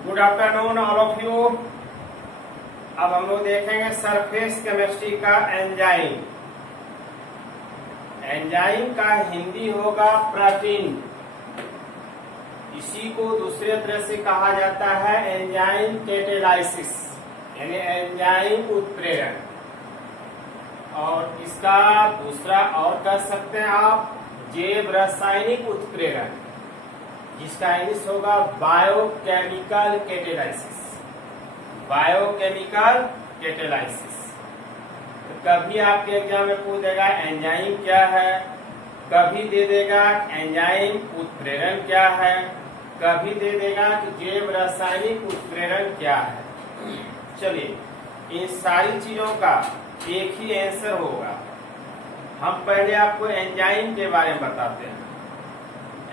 Good afternoon all of you. अब हम लोग देखेंगे सरफेस केमिस्ट्री का एंजाइम। एंजाइम का हिंदी होगा प्रोटीन। इसी को दूसरे तरह से कहा जाता है एंजाइम कैटेलाइसिस, यानी एंजाइम उत्प्रेरण। और इसका दूसरा और कह सकते हैं आप जैव रासायनिक उत्प्रेरण, जिसका इंग्लिश होगा बायोकेमिकल कैटेलाइसिस। Biochemical catalysis. तो कभी आपके एग्जाम में पूछ देगा एंजाइम क्या है, कभी दे देगा एंजाइम उत्प्रेरण क्या है, कभी दे देगा कि जैव रासायनिक उत्प्रेरण क्या है। चलिए, इन सारी चीजों का एक ही आंसर होगा। हम पहले आपको एंजाइम के बारे में बताते हैं।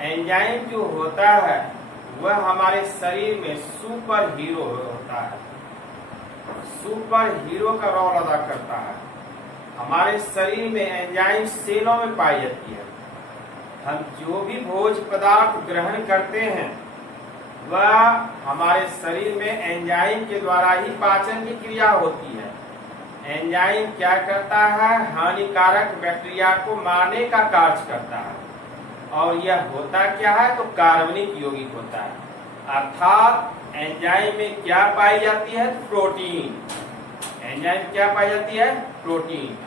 एंजाइम जो होता है वह हमारे शरीर में सुपर हीरो होता है, सुपर हीरो का रोल अदा करता है। हमारे शरीर में एंजाइम सेलों में पाई जाती है। हम जो भी भोज्य पदार्थ ग्रहण करते हैं वह हमारे शरीर में एंजाइम के द्वारा ही पाचन की क्रिया होती है। एंजाइम क्या करता है, हानिकारक बैक्टीरिया को मारने का कार्य करता है। और यह होता क्या है, तो कार्बनिक यौगिक होता है। अर्थात एंजाइम में क्या पाई जाती है, प्रोटीन। एंजाइम क्या पाई जाती है, प्रोटीन।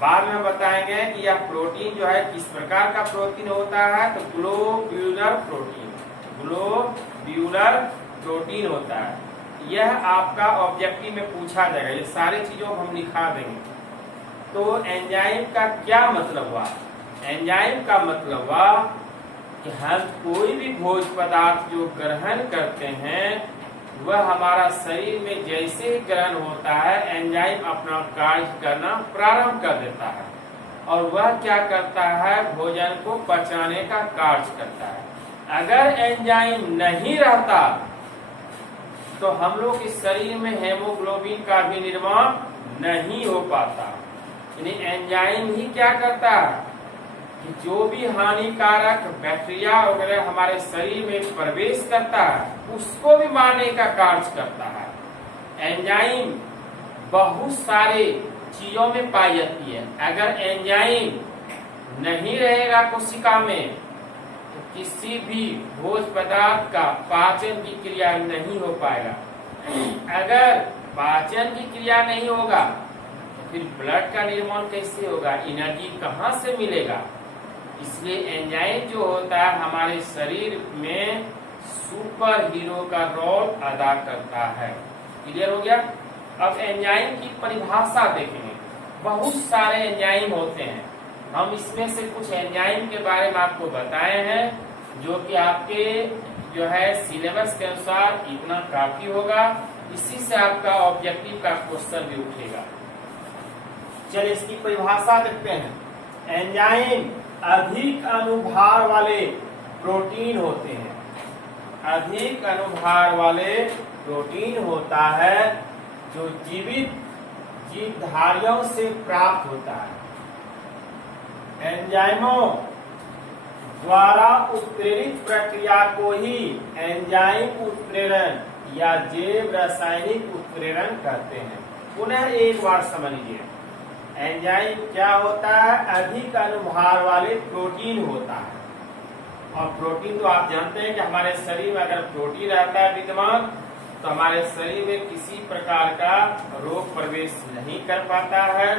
बाद में बताएंगे कि यह प्रोटीन जो है किस प्रकार का प्रोटीन होता है, तो ग्लोब्यूलर प्रोटीन। ग्लोब्यूलर प्रोटीन होता है। यह आपका ऑब्जेक्टिव में पूछा जाएगा। ये सारी चीजों को हम लिखा देंगे। तो एंजाइम का क्या मतलब हुआ, एंजाइम का मतलब हुआ कि हम कोई भी भोज्य पदार्थ जो ग्रहण करते हैं वह हमारा शरीर में जैसे ही ग्रहण होता है एंजाइम अपना कार्य करना प्रारंभ कर देता है। और वह क्या करता है, भोजन को पचाने का कार्य करता है। अगर एंजाइम नहीं रहता तो हम लोग के शरीर में हेमोग्लोबिन का भी निर्माण नहीं हो पाता। यानी एंजाइम ही क्या करता है कि जो भी हानिकारक बैक्टीरिया वगैरह हमारे शरीर में प्रवेश करता है उसको भी मारने का कार्य करता है। एंजाइम बहुत सारे चीजों में पाई जाती है। अगर एंजाइम नहीं रहेगा कोशिका में तो किसी भी भोज्य पदार्थ का पाचन की क्रिया नहीं हो पाएगा। अगर पाचन की क्रिया नहीं होगा तो फिर ब्लड का निर्माण कैसे होगा, एनर्जी कहाँ से मिलेगा। इसलिए एंजाइम जो होता है हमारे शरीर में सुपर हीरो का रोल अदा करता है। क्लियर हो गया। अब एंजाइम की परिभाषा देखेंगे। बहुत सारे एंजाइम होते हैं। हम इसमें से कुछ एंजाइम के बारे में आपको बताए हैं जो कि आपके जो है सिलेबस के अनुसार इतना काफी होगा। इसी से आपका ऑब्जेक्टिव का क्वेश्चन भी उठेगा। चलिए इसकी परिभाषा देखते हैं। एंजाइम अधिक अनुभार वाले प्रोटीन होते हैं। अधिक अनुभार वाले प्रोटीन होता है जो जीवित जीवधारियों से प्राप्त होता है। एंजाइमों द्वारा उत्प्रेरित प्रक्रिया को ही एंजाइम उत्प्रेरण या जैव रासायनिक उत्प्रेरण कहते हैं। पुनः एक बार समझ लीजिए, एंजाइम क्या होता है, अधिक अनुभार वाले प्रोटीन होता है। और प्रोटीन तो आप जानते हैं कि हमारे शरीर में अगर प्रोटीन रहता है विद्यमान तो हमारे शरीर में किसी प्रकार का रोग प्रवेश नहीं कर पाता है।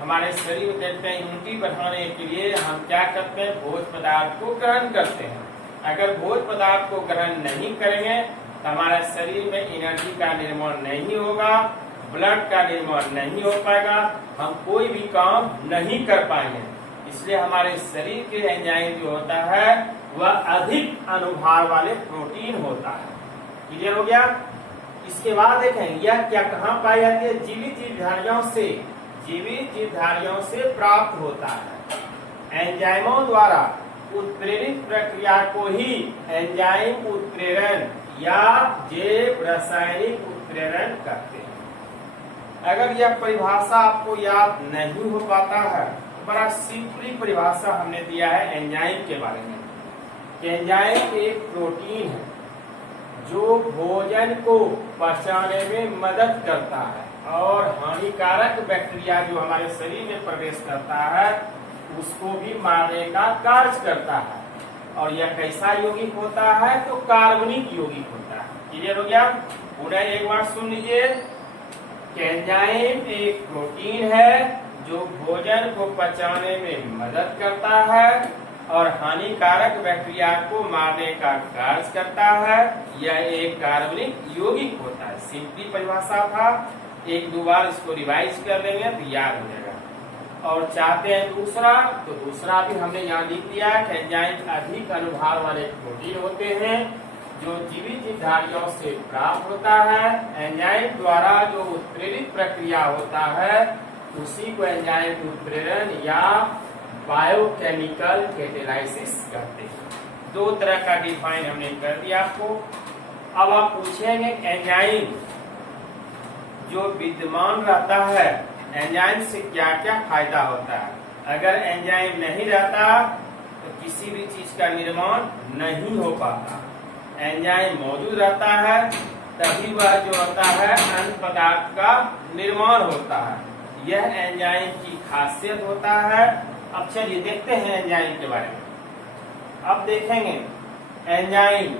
हमारे शरीर में देखते हैं इम्यूनिटी बढ़ाने के लिए हम क्या करते हैं, भोज्य पदार्थ को ग्रहण करते हैं। अगर भोज्य पदार्थ को ग्रहण नहीं करेंगे तो हमारे शरीर में एनर्जी का निर्माण नहीं होगा, ब्लड का निर्माण नहीं हो पाएगा, हम कोई भी काम नहीं कर पाएंगे। इसलिए हमारे शरीर के एंजाइम जो होता है वह अधिक अनुभार वाले प्रोटीन होता है। क्लियर हो गया। इसके बाद देखें यह क्या कहाँ पाई जाती है, जीवित जीवधारियों से, जीवित जीवधारियों से प्राप्त होता है। एंजाइमों द्वारा उत्प्रेरित प्रक्रिया को ही एंजाइम उत्प्रेरण या जैव रासायनिक उत्प्रेरण कहते हैं। अगर यह परिभाषा आपको याद नहीं हो पाता है तो बड़ा सिंपली परिभाषा हमने दिया है एंजाइम के बारे में। एंजाइम एक प्रोटीन है जो भोजन को पचाने में मदद करता है और हानिकारक बैक्टीरिया जो हमारे शरीर में प्रवेश करता है उसको भी मारने का कार्य करता है। और यह कैसा यौगिक होता है? तो कार्बनिक यौगिक होता है। क्लियर हो गया? पुनः एक बार सुन लीजिए। एंजाइम एक प्रोटीन है जो भोजन को पचाने में मदद करता है और हानिकारक बैक्टीरिया को मारने का कार्य करता है। यह एक कार्बनिक यौगिक होता है। सिंपली परिभाषा था, एक दो बार इसको रिवाइज कर लेंगे तो याद हो जाएगा। और चाहते हैं दूसरा, तो दूसरा भी हमने यहाँ लिख दिया कि एंजाइम अधिक अनुभाग वाले प्रोटीन होते हैं जो जीवित जीवधारियों से प्राप्त होता है। एंजाइम द्वारा जो उत्प्रेरित प्रक्रिया होता है उसी को एंजाइम उत्प्रेरण या बायोकेमिकल कैटेलाइसिस कहते हैं। दो तरह का डिफाइन हमने कर दिया आपको। अब आप पूछेंगे एंजाइम जो विद्यमान रहता है, एंजाइम से क्या क्या फायदा होता है? अगर एंजाइम नहीं रहता तो किसी भी चीज का निर्माण नहीं हो पाता। एंजाइम मौजूद रहता है तभी वह जो होता है अन्य पदार्थ का निर्माण होता है। यह एंजाइम की खासियत होता है। अब चलिए देखते हैं एंजाइम के बारे में। अब देखेंगे एंजाइम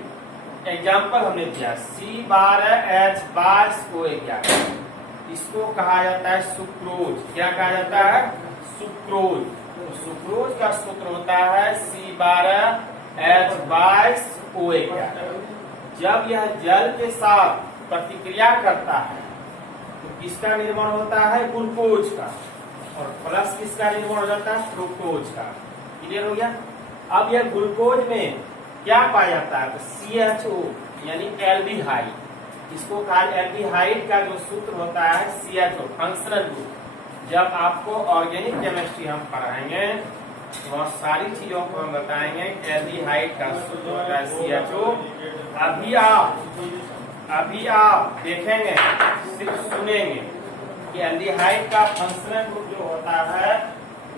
एग्जाम्पल हमने दिया C12H22O11, इसको कहा जाता है सुक्रोज। क्या कहा जाता है? सुक्रोज। तो सुक्रोज का सूत्र होता है C12H22O11। जब यह जल के साथ प्रतिक्रिया करता है तो किसका निर्माण होता है? ग्लूकोज का। और प्लस किसका निर्माण हो जाता है? फ्रुक्टोज का। क्लियर हो गया? अब यह ग्लूकोज में क्या पाया जाता है? तो CHO यानी एल्डिहाइड। इसको कहा एल्डिहाइड का जो सूत्र होता है CHO, फंक्शनल ग्रुप। जब आपको ऑर्गेनिक केमिस्ट्री हम पढ़ाएंगे तो वह सारी चीजों को हम बताएंगे। एल्डिहाइड का सूत्र होता है CHO। अभी आप देखेंगे, सिर्फ सुनेंगे कि एल्डिहाइड का फंक्शनल ग्रुप जो होता है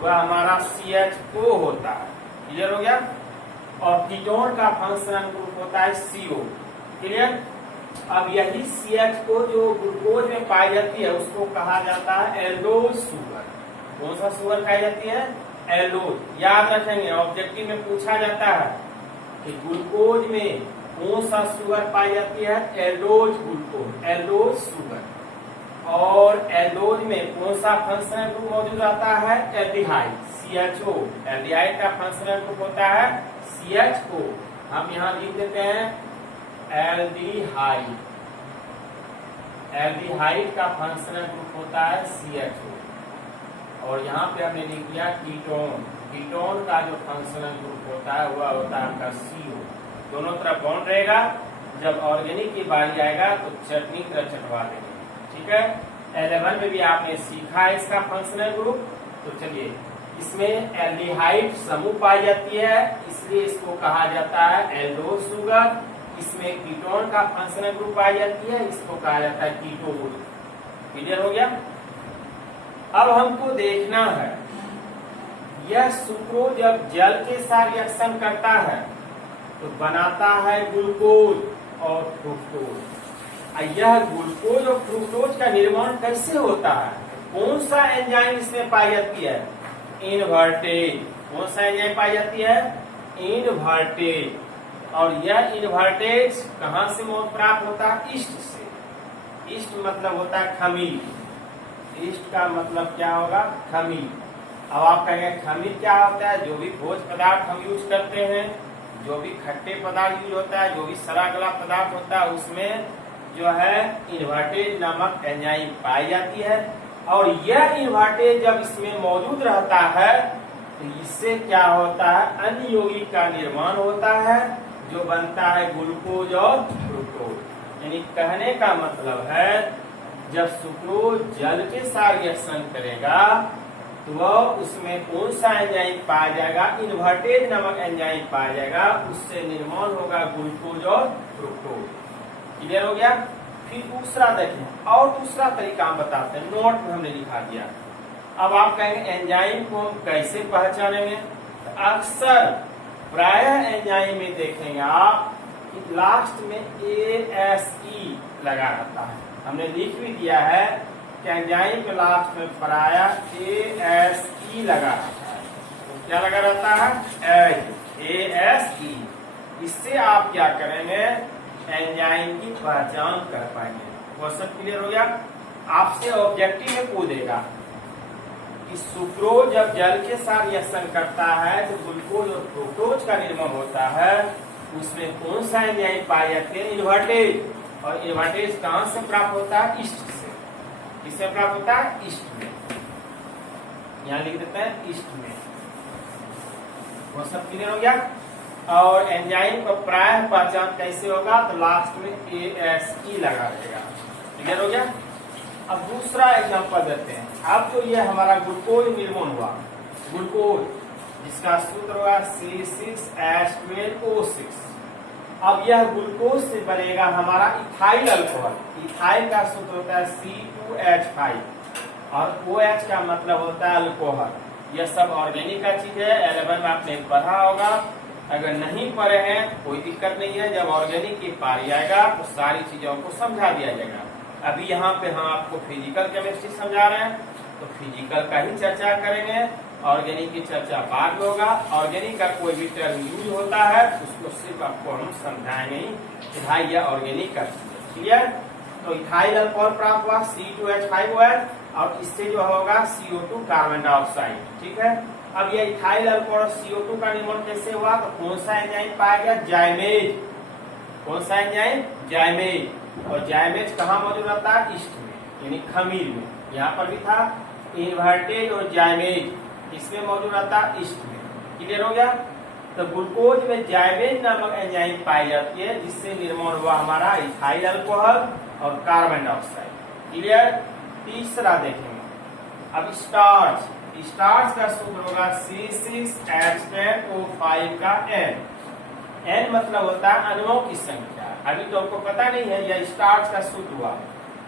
वह हमारा CHO होता है। क्लियर हो गया? और कीटोन का फंक्शनल ग्रुप होता है CO। क्लियर? अब यही CHO जो ग्लूकोज में पाई जाती है उसको कहा जाता है एल्डोज शुगर। कौन सा शुगर खाई जाती है? एल्डोज। याद रखेंगे, ऑब्जेक्टिव में पूछा जाता है कि ग्लूकोज में कौन सा शुगर पाई जाती है? Aldose glucose, aldose sugar. और एल्डोज में कौन सा फंक्शनल ग्रुप मौजूद रहता है? Aldehyde, CHO। एल्डिहाइड का फंक्शनल ग्रुप होता है CHO। हम यहाँ लिख देते हैं एल्डिहाइड। एल्डिहाइड का फंक्शनल ग्रुप होता है CHO। और यहाँ पे हमने लिख दिया कीटोन। कीटोन का जो फंक्शनल ग्रुप होता है वह होता है आपका CO। दोनों तरफ बॉन्ड रहेगा। जब ऑर्गेनिक की बारी आएगा तो चटनी तरह चटवा देंगे। ठीक है? 11 में भी आपने सीखा है इसका फंक्शनल ग्रुप। तो चलिए, इसमें एल्डिहाइड समूह पाई जाती है इसलिए इसको कहा जाता है एल्डोज शुगर। इसमें कीटोन का फंक्शनल ग्रुप पाई जाती है, इसको कहा जाता है कीटोन। क्लियर हो गया? अब हमको देखना है यह सुक्रोज जब जल के साथ रिएक्शन करता है तो बनाता है ग्लूकोज और फ्रुक्टोज। यह ग्लूकोज और फ्रुक्टोज का निर्माण कैसे होता है? कौन सा एंजाइम इसमें पाई जाती है? इनवर्टेज। कौन सा एंजाइम पाई जाती है? इनवर्टेज। और यह इनवर्टेज कहाँ से प्राप्त होता है? ईस्ट से। ईस्ट मतलब होता है खमीर। ईस्ट का मतलब क्या होगा? खमीर। अब आप कहेंगे खमीर क्या होता है? जो भी भोज पदार्थ हम यूज करते हैं, जो भी खट्टे पदार्थ यूज होता है, जो भी सड़ा गला पदार्थ होता है उसमें जो है इनवर्टेज नामक एंजाइम पाई जाती है। और यह इनवर्टेज जब इसमें मौजूद रहता है तो इससे क्या होता है? अन्य यौगिक का निर्माण होता है जो बनता है ग्लूकोज और फ्रुक्टोज। यानी कहने का मतलब है जब सुक्रोज जल के साथ रिएक्शन करेगा तो वह उसमें कौन सा एंजाइम पाया जाएगा? इनवर्टेज नामक एंजाइम पाया जाएगा। उससे निर्माण होगा ग्लूकोज और फ्रुक्टोज। क्लियर हो गया? फिर दूसरा देखें, और दूसरा तरीका हम बताते हैं, नोट में हमने लिखा दिया। अब आप कहेंगे एंजाइम को हम कैसे पहचानेंगे? तो अक्सर प्रायः एंजाइम में देखेंगे आप कि लास्ट में ASE लगा रहता है। हमने लिख भी दिया है कि एंजाइम के लास्ट में पराया ASE लगा रहता है। तो क्या लगा रहता है? ASE। इससे आप क्या करेंगे? एंजाइम की पहचान कर पाएंगे। वो सब क्लियर हो गया? आपसे ऑब्जेक्टिव में पूछेगा कि सुक्रोज जब जल के साथ रिएक्शन करता है तो ग्लूकोज और फ्रुक्टोज का निर्माण होता है, उसमें कौन सा एंजाइम पाए जाते हैं? इन्वर्टेज। और इन्वर्टेज कहां से प्राप्त होता है? ईस्ट से। किससे प्राप्त होता है? ईस्ट में। यहां लिख देते हैं ईस्ट में। वो सब क्लियर हो गया? और एंजाइम का प्राय पहचान कैसे होगा? तो लास्ट में ASE लगा रहेगा। क्लियर हो गया? अब दूसरा एग्जांपल देते हैं। अब तो ये हमारा ग्लूकोज निर्माण हुआ, ग्लूकोज जिसका सूत्र होगा C6H12O6। अब यह ग्लूकोज से बनेगा हमारा इथाइल अल्कोहल। इथाइल का सूत्र होता है C2H5 और OH का मतलब होता है अल्कोहल। यह सब ऑर्गेनिक का चीज है। 11 में आपने पढ़ा होगा। अगर नहीं पढ़े हैं कोई दिक्कत नहीं है, जब ऑर्गेनिक की पारी आएगा तो सारी चीजों को समझा दिया जाएगा। अभी यहाँ पे हम आपको फिजिकल केमिस्ट्री समझा रहे हैं तो फिजिकल का ही चर्चा करेंगे, ऑर्गेनिक की चर्चा बाद में होगा। ऑर्गेनिक का कोई भी टर्म यूज होता है उसको सिर्फ आपको हम समझाएंगे ही कि भाई यह ऑर्गेनिक का चीज है। क्लियर? तो इथाइल अल्कोहल प्राप्त हुआ C2H5OH और इससे जो होगा CO2 कार्बन डाइऑक्साइड। ठीक है? अब यह इथाइल अल्कोहल CO2 का निर्माण कैसे हुआ? तो कौन सा एंजाइम पाया गया? जाइमेज। कौन सा एंजाइम? जाइमेज। और जाइमेज कहाँ मौजूद रहता है? ईस्ट में, यानी खमीर में। यहाँ पर भी था इन्वर्टेज और जाइमेज, इसमें मौजूद रहता है ईस्ट में। क्लियर हो गया? तो ग्लूकोज में जाइमेज नामक एंजाइम पाई जाती है जिससे निर्माण हुआ हमारा इथाइल अल्कोहल और कार्बन डाइऑक्साइड। क्लियर? तीसरा देखेंगे अब स्टार्च। स्टार्च का सूत्र होगा C6H10O5 का N मतलब होता है अणुओं की संख्या। अभी तो आपको पता नहीं है, यह स्टार्च का सूत्र हुआ।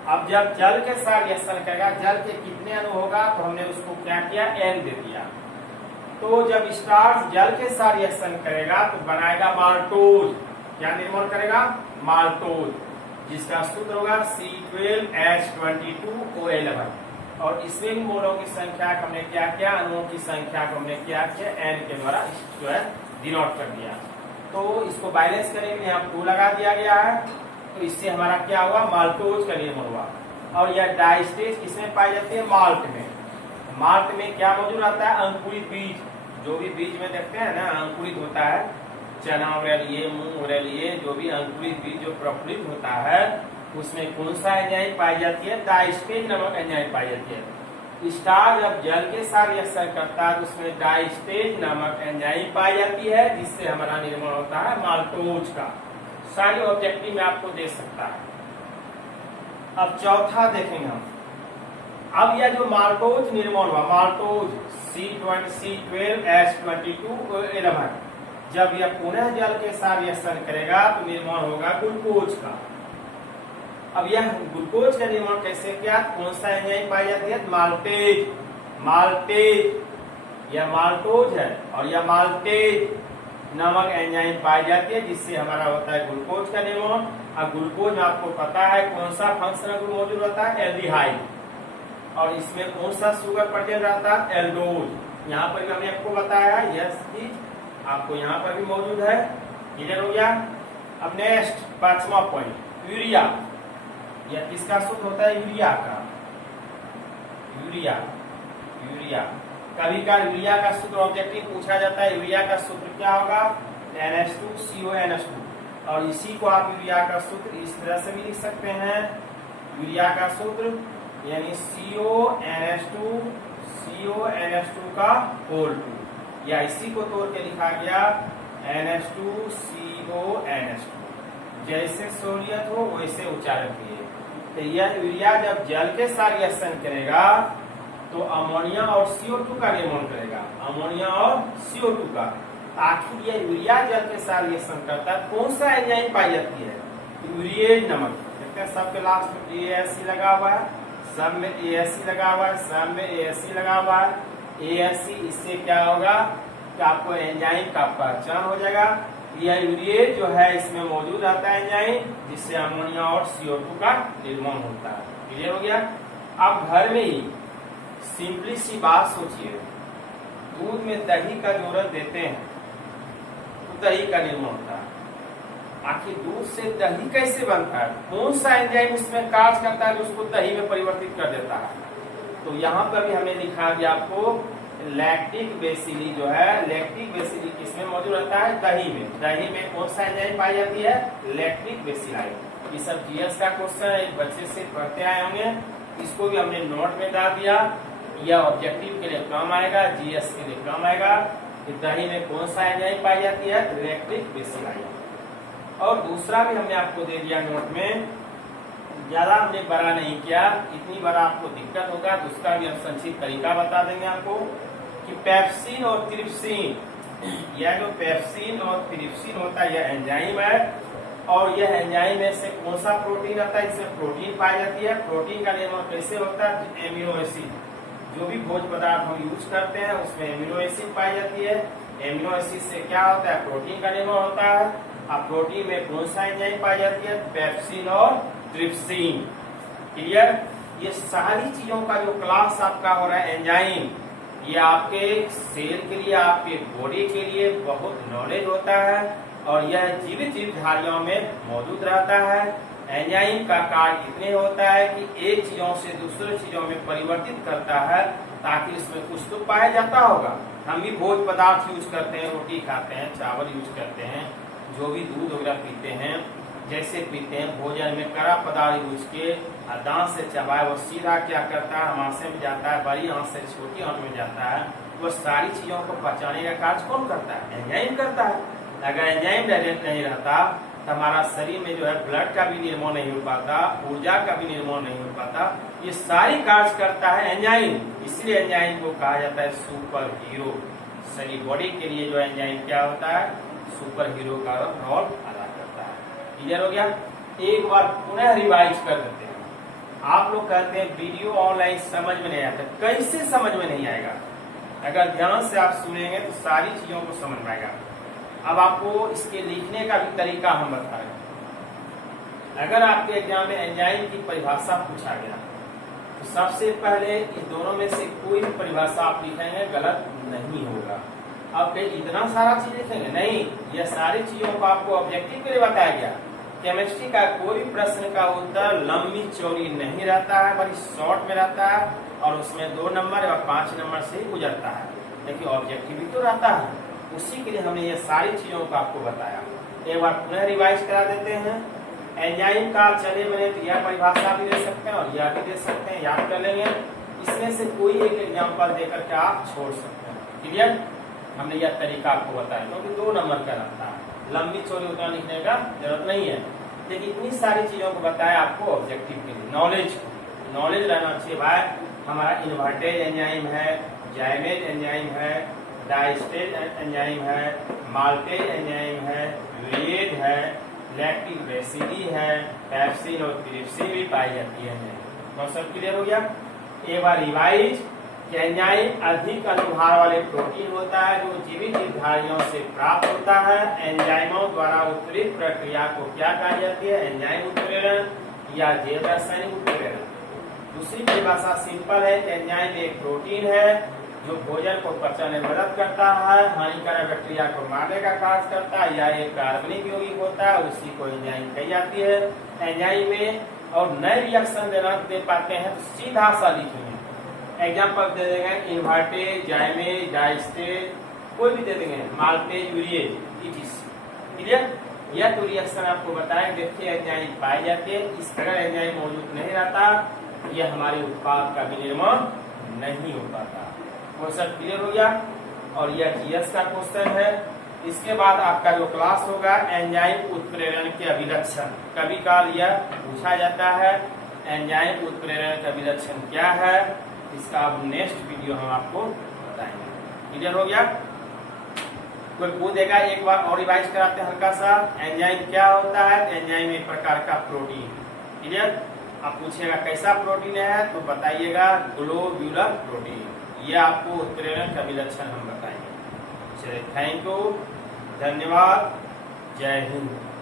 अब जब जल के साथ रिएक्शन करेगा, जल के कितने अणु होगा तो हमने उसको क्या किया? N दे दिया। तो जब स्टार्च जल के साथ रिएक्शन करेगा तो बनाएगा माल्टोज। क्या निर्माण करेगा? माल्टोज, जिसका सूत्र होगा C12H22O11। और इसमें भी मोलों की संख्या को हमने क्या किया? अणुओं की संख्या को हमने क्या किया? N के द्वारा जो है डिनोट कर दिया। तो इसको बैलेंस करेंगे, यहाँ 2 लगा दिया गया है। तो इससे हमारा क्या हुआ? माल्टोज का निर्माण हुआ। और यह डाइस्टेज किसमें पाई जाती है? माल्ट में। माल्ट में क्या मौजूद रहता है? अंकुरित बीज। जो भी बीज में देखते हैं ना अंकुरित होता है, चना वगैरह लिए, मूंग वगैरह लिए, जो भी अंकुरित बीज जो प्रफुल्लित होता है उसमें कौन सा एंजाइम पाई जाती है? डाइस्टेज नामक एंजाइम पाई जाती है। स्टार्च जब जल के साथ रिएक्शन करता है तो उसमें डाइस्टेज नामक एंजाइम पाई जाती है जिससे हमारा निर्माण होता है माल्टोज का। सारी ऑब्जेक्टिव में आपको दे सकता है। अब चौथा देखेंगे हम। अब यह जो माल्टोज निर्माण हुआ, माल्टोज C12H22O11, जब यह पुनः जल के साथ रिएक्शन करेगा तो निर्माण होगा ग्लूकोज का। अब यह ग्लूकोज का निर्माण कैसे किया? कौन सा एंजाइम पाई जाती है? माल्टेज। माल्टेज, यह माल्टोज है और यह माल्टेज नामक एंजाइम पाई जाती है जिससे हमारा होता है ग्लूकोज का निर्माण। अब ग्लूकोज में आपको पता है कौन सा फंक्शनल ग्रुप मौजूद रहता है? एल्डिहाइड। और इसमें कौन सा शुगर प्रोटीन रहता है? एल्डोज। यहाँ पर भी हमने आपको बताया है, यह चीज आपको यहाँ पर भी मौजूद है। क्लियर हो गया? अब नेक्स्ट 5वां पॉइंट, यूरिया। यह किसका सूत्र होता है? यूरिया का। यूरिया कभी का यूरिया का सूत्र ऑब्जेक्टिव पूछा जाता है। यूरिया का सूत्र क्या होगा? NH2CONH2। और इसी को आप यूरिया का सूत्र इस तरह से भी लिख सकते हैं। यूरिया का सूत्र यानी CONH2 का होल 2, या इसी को तोड़ के लिखा गया NH2CONH2। जैसे सहूलियत हो वैसे उच्चारण किए। तो यह यूरिया जब जल के साथ रिएक्शन करेगा तो अमोनिया और CO2 का निर्माण करेगा। अमोनिया और CO2 का। आखिर यह यूरिया जल के साथ रिएक्शन करता है, कौन सा एंजाइम पाई जाती है? यूरिएज नमक। देखते हैं सबके लास्ट में ASE लगा हुआ है, सब में ASE लगा हुआ है, सब में ASE लगा हुआ है। ASE इससे क्या होगा कि आपको एंजाइम का पहचान हो जाएगा। यह यूरिएज जो है इसमें मौजूद रहता है एंजाइम, जिससे अमोनिया और CO2 का निर्माण होता है। क्लियर हो गया। अब घर में ही सिंपली सी बात सोचिए, दूध में दही का जो रस देते हैं तो दही का निर्माण होता है। आखिर दूध से दही कैसे बनता है? कौन सा एंजाइम इसमें कार्य करता है जो उसको दही में परिवर्तित कर देता है? तो यहाँ पर भी हमने लिखा दिया आपको, लैक्टिक बेसिली जो है, लैक्टिक बेसिली किसमें मौजूद रहता है? दही में। दही में कौन सा एंजाइम पाई जाती है? Lactic bacilli. ये सब जीएस का क्वेश्चन है, एक बच्चे से पढ़ते आए होंगे, इसको भी हमने नोट में डाल दिया। यह ऑब्जेक्टिव के लिए काम आएगा, जीएस के लिए काम आएगा कि दही में कौन सा एंजाइम पाई जाती है? Lactic bacilli. और दूसरा भी हमने आपको दे दिया नोट में, ज्यादा हमने बड़ा नहीं किया, इतनी बड़ा आपको दिक्कत होगा तो उसका भी हम संक्षिप्त तरीका बता देंगे आपको कि पेप्सिन और ट्रिप्सिन, यह जो पेप्सिन और ट्रिप्सिन होता है यह एंजाइम है, और यह एंजाइम में से कौन सा प्रोटीन रहता है? इसमें प्रोटीन पाई जाती है। प्रोटीन का निर्माण कैसे होता है? एमिनो एसिड, जो भी भोज्य पदार्थ हम यूज करते हैं उसमें एमिनो एसिड पाई जाती है। एमिनो एसिड से क्या होता है? प्रोटीन का निर्माण होता है। अब प्रोटीन में कौन सा एंजाइम पाई जाती है? पेप्सिन और ट्रिप्सिन। क्लियर। ये सारी चीजों का जो क्लास आपका हो रहा है एंजाइम, ये आपके सेल के लिए, आपके बॉडी के लिए बहुत नॉलेज होता है, और यह जीवित जीवधारियों में मौजूद रहता है। एंजाइम का कार्य इतने होता है कि एक चीजों से दूसरे चीजों में परिवर्तित करता है, ताकि इसमें कुछ तो पाया जाता होगा। हम भी भोज्य पदार्थ यूज करते हैं, रोटी खाते हैं, चावल यूज करते हैं, जो भी दूध वगैरह पीते हैं, जैसे पीते हैं, भोजन में कड़ा पदार्थ यूज के दांत से चबाए, वो सीधा क्या करता है? आमाशय में जाता है, बड़ी आंत से छोटी आंत में जाता है। वो सारी चीजों को पचाने का कार्य कौन करता है? एंजाइम करता है। अगर एंजाइम डायरेक्ट नहीं रहता तो हमारा शरीर में जो है ब्लड का भी निर्माण नहीं हो पाता, ऊर्जा का भी निर्माण नहीं हो पाता। ये सारी कार्य करता है एंजाइम, इसलिए एंजाइम को कहा जाता है सुपर हीरो। शरीर बॉडी के लिए जो एंजाइम क्या होता है? सुपर हीरो का रोल अदा करता है। क्लियर हो गया। एक बार पुनः रिवाइज कर देते हैं। आप लोग कहते हैं वीडियो ऑनलाइन समझ में नहीं आता, कैसे समझ में नहीं आएगा? अगर ध्यान से आप सुनेंगे तो सारी चीजों को समझ में आएगा। अब आपको इसके लिखने का भी तरीका हम बता रहे हैं। अगर आपके एग्जाम में एंजाइम की परिभाषा पूछा गया तो सबसे पहले इन दोनों में से कोई भी परिभाषा आप लिखेंगे गलत नहीं होगा। अब इतना सारा चीज लिखेंगे नहीं, यह सारी चीजों को आपको ऑब्जेक्टिव के लिए बताया गया। केमिस्ट्री का कोई भी प्रश्न का उत्तर लंबी चौड़ी नहीं रहता है, बड़ी शॉर्ट में रहता है, और उसमें 2 नंबर या 5 नंबर से ही गुजरता है, लेकिन ऑब्जेक्टिव भी तो रहता है। उसी के लिए हमने ये सारी चीजों को आपको बताया। एक बार पुनः रिवाइज करा देते हैं। एंजाइम का चले बने तो यह परिभाषा भी दे सकते हैं और यह भी दे सकते हैं, याद कर लेंगे। इसमें से कोई एक एग्जाम्पल देकर के आप छोड़ सकते हैं। क्लियर। हमने यह तरीका आपको बताया, क्योंकि 2 नंबर का रहता है, लंबी चौड़ी उतना लिखने का जरूरत नहीं है, लेकिन इतनी सारी चीजों को बताया आपको ऑब्जेक्टिव के लिए। नॉलेज रहना चाहिए भाई। हमारा इन्वर्टेज एंजाइम है, जाइमेज एंजाइम है, डाइस्टेज एंजाइम है, माल्टेज एंजाइम है, यूरिएज है, लैक्टिक बेसिली है, पेप्सिन और ट्रिप्सिन भी पाई जाती है। कॉन्सेप्ट क्लियर हो गया। एक बार रिवाइज कि एंजाइम अधिक अनुभार वाले प्रोटीन होता है जो जीवित जीवधारियों से प्राप्त होता है। एंजाइमों द्वारा उत्प्रेरित प्रक्रिया को क्या कहा जाती है? एंजाइम उत्प्रेरण या जैव रासायनिक उत्प्रेरण। दूसरी परिभाषा सिंपल है कि एंजाइम एक प्रोटीन है जो भोजन को पचाने में मदद करता है, हानिकारक बैक्टीरिया को मारने का कार्य करता है, या एक कार्बनिक यौगिक होता है, उसी को एंजाइम कही जाती है। एंजाइम में और नए रिएक्शन दे पाते हैं तो सीधा सा लिखेंगे। एग्जाम्पल दे देंगे इन्वर्टेज, जाइमेज, डाइस्टेज, कोई भी दे देंगे, माल्टेज, यूरिएज, इटीसी। क्लियर। यह तो रिएक्शन आपको बताया। देखिए एंजाइम पाई जाती है, इस तरह एंजाइम मौजूद नहीं रहता, यह हमारे उत्पाद का भी निर्माण नहीं हो पाता। क्वेश्चन क्लियर हो गया। और यह जीएस का क्वेश्चन है। इसके बाद आपका जो क्लास होगा एंजाइम उत्प्रेरण के अभिलक्षण, कभी काल यह पूछा जाता है एंजाइम उत्प्रेरण का अभिलक्षण क्या है। इसका अब नेक्स्ट वीडियो हम आपको बताएंगे। क्लियर हो गया। कोई पूछेगा, एक बार और रिवाइज कराते हैं हल्का सा। एंजाइम क्या होता है? एंजाइम एक प्रकार का प्रोटीन। क्लियर। आप पूछेगा कैसा प्रोटीन है तो बताइएगा ग्लोब्यूलर प्रोटीन। ये आपको उत्प्रेरण का अभिलक्षण हम बताएंगे। चलिए, थैंक यू, धन्यवाद। जय हिंद।